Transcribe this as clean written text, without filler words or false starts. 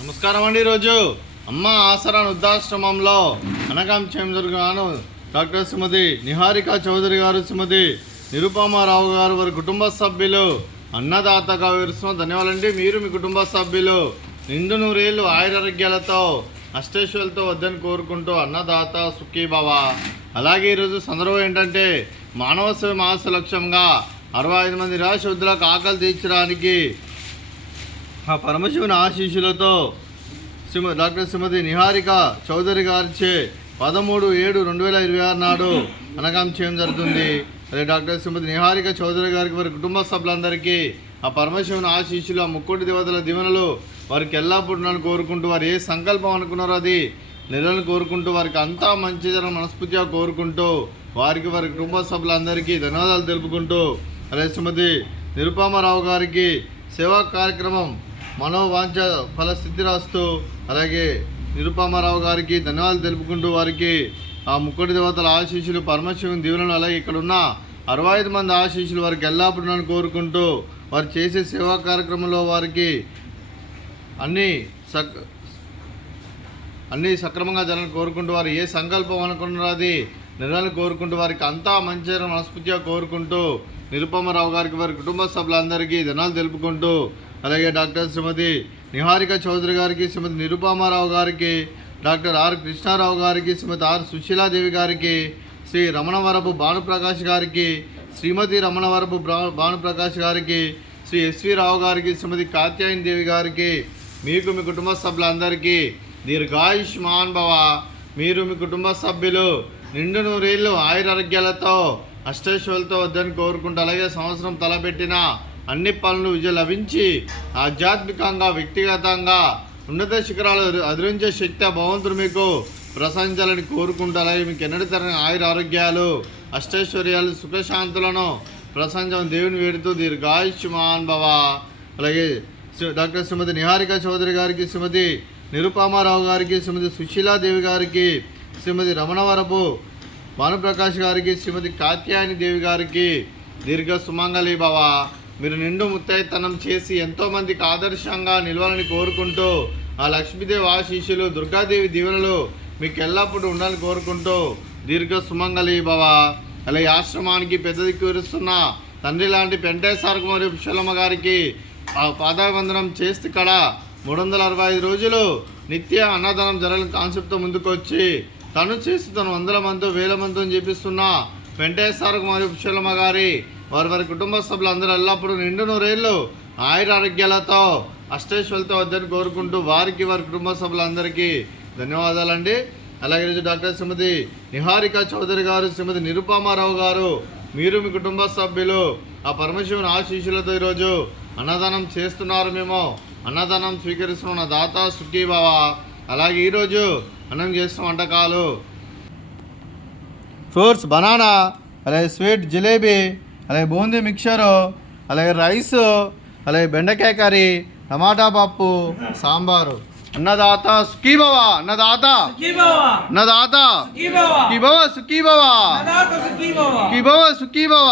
నమస్కారం అండి. ఈరోజు అమ్మ ఆసరా వృద్ధాశ్రమంలో అనగాం చేంజరుగాను డాక్టర్ శ్రీమతి నిహారిక చౌదరి గారు, శ్రీమతి నిరుపమారావు గారు, వారి కుటుంబ సభ్యులు అన్నదాతగా వివరిస్తున్న ధన్యవాదాలండి. మీరు మీ కుటుంబ సభ్యులు నిండు నూరేళ్ళు ఆయురారోగ్యాలతో అష్టేశ్వరులతో వద్దని కోరుకుంటూ అన్నదాత సుఖీభవ. అలాగే ఈరోజు సందర్భం ఏంటంటే మానవ సేవ మాస లక్ష్యంగా 65 మంది నిరాశ వృద్ధులకు ఆకలి తీర్చడానికి ఆ పరమశివుని ఆశీస్సులతో డాక్టర్ శ్రీమతి నిహారిక చౌదరి గారిచే 13/7/2026 నాడు అనగాం చేయడం జరుగుతుంది. అదే డాక్టర్ శ్రీమతి నిహారిక చౌదరి గారికి, వారి కుటుంబ సభ్యులందరికీ ఆ పరమశివుని ఆశీస్సులు, ఆ ముక్కోటి దేవతల దీవెనలు వారికి ఎల్లప్పుడూ కోరుకుంటూ, వారు ఏ సంకల్పం అనుకున్నారో అది నెలలను కోరుకుంటూ, వారికి అంతా మంచి జరగని మనస్ఫూర్తిగా కోరుకుంటూ, వారికి వారి కుటుంబ సభ్యులందరికీ ధన్యవాదాలు తెలుపుకుంటూ, అలాగే శ్రీమతి నిరుపమారావు గారికి సేవా కార్యక్రమం మనోవాంఛ ఫలస్థితి రాస్తూ, అలాగే నిరుపమారావు గారికి ధన్యవాదాలు తెలుపుకుంటూ, వారికి ఆ ముక్కోటి దేవతల ఆశీస్సులు, పరమశివుని దీవులను, అలాగే ఇక్కడ ఉన్న 65 మంది ఆశీస్సులు వారికి ఎల్లప్పుడూ కోరుకుంటూ, వారు చేసే సేవా కార్యక్రమంలో వారికి అన్నీ సక్రమంగా జరగాలని కోరుకుంటూ, వారు ఏ సంకల్పం అనుకున్నారో అది నిర్ణయాలు కోరుకుంటూ, వారికి అంతా మంచి మనస్ఫూర్తిగా కోరుకుంటూ, నిరుపమారావు గారికి, వారి కుటుంబ సభ్యులందరికీ ధన్యవాదాలు తెలుపుకుంటూ, అలాగే డాక్టర్ శ్రీమతి నిహారిక చౌదరి గారికి, శ్రీమతి నిరుపమారావు గారికి, డాక్టర్ ఆర్ కృష్ణారావు గారికి, శ్రీమతి ఆర్ సుశీలాదేవి గారికి, శ్రీ రమణవరపు భానుప్రకాష్ గారికి, శ్రీమతి రమణవరపు భానుప్రకాష్ గారికి, శ్రీ ఎస్వి రావు గారికి, శ్రీమతి కాత్యాయని దేవి గారికి, మీకు మీ కుటుంబ సభ్యులందరికీ దీర్ఘాయుష్మాన్ భవ. మీరు మీ కుటుంబ సభ్యులు నిండు నూరేళ్ళు ఆయురారోగ్యాలతో అష్టైశ్వర్యాలతో వద్దని కోరుకుంటూ, అలాగే సంవత్సరం తలపెట్టిన అన్ని పనులు విజయం లభించి ఆధ్యాత్మికంగా, వ్యక్తిగతంగా ఉన్నత శిఖరాలు అధిరించే శక్తి ఆ భగవంతుడు మీకు ప్రశంసాలని కోరుకుంటూ, అలాగే మీకు ఎన్నడూ తరగని ఆయురారోగ్యాలు, అష్టైశ్వర్యాలు, సుఖశాంతులను ప్రశంసం దేవుని వేడుతూ దీర్ఘాయుష్మాన్ భవ. అలాగే డాక్టర్ శ్రీమతి నిహారిక చౌదరి గారికి, శ్రీమతి నిరుపమారావు గారికి, శ్రీమతి సుశీలాదేవి గారికి, శ్రీమతి రమణవరపు భానుప్రకాష్ గారికి, శ్రీమతి కాత్యాయని దేవి గారికి దీర్ఘ సుమంగళి భవ. మీరు నిండు ముత్తైతనం చేసి ఎంతోమందికి ఆదర్శంగా నిలవాలని కోరుకుంటూ, ఆ లక్ష్మీదేవి ఆశీస్సులు, దుర్గాదేవి దీవెనలు మీకు ఎల్లప్పుడూ ఉండాలని కోరుకుంటూ దీర్ఘ సుమంగళి భవ. అలాగే ఆశ్రమానికి పెద్ద దిక్కు విరుస్తున్న తండ్రి లాంటి పెంటేశ్వరకు మరియు పుష్పలమ్మ గారికి పాదావందనం చేస్తే ఇక్కడ 365 రోజులు నిత్య అన్నదానం జరగాలని కాన్సెప్ట్తో ముందుకు వచ్చి తను చేసి తను 100 మందితో 1000 మందితో చెప్పిస్తున్న వెంకటేశ్వరకు మరియు పుష్పలమ్మ గారి, వారి కుటుంబ సభ్యులందరూ ఎల్లప్పుడూ నిండు నూరేళ్ళు ఆయురారోగ్యాలతో అష్టైశ్వర్యాలతో వద్దని కోరుకుంటూ, వారికి వారి కుటుంబ సభ్యులందరికీ ధన్యవాదాలండి. అలాగే ఈరోజు డాక్టర్ శ్రీమతి నిహారిక చౌదరి గారు, శ్రీమతి నిరుపమారావు గారు, మీరు మీ కుటుంబ సభ్యులు ఆ పరమశివుని ఆశీస్సులతో ఈరోజు అన్నదానం చేస్తున్నారు. మేము అన్నదానం స్వీకరిస్తున్న దాత సుఖీభవ. అలాగే ఈరోజు అన్నం చేస్తున్న వంటకాలు ఫ్రూట్స్, బనానా, అలాగే స్వీట్ జిలేబీ, అలాగే బూందీ మిక్చరు, అలాగే రైసు, అలాగే బెండకాయ కర్రీ, టమాటా పప్పు, సాంబారు. అన్నదాత సుఖీభవ, అన్నదాత అన్నదాత సుఖీభవ, సుఖీభవ, సుఖీభవ, సుఖీభవ.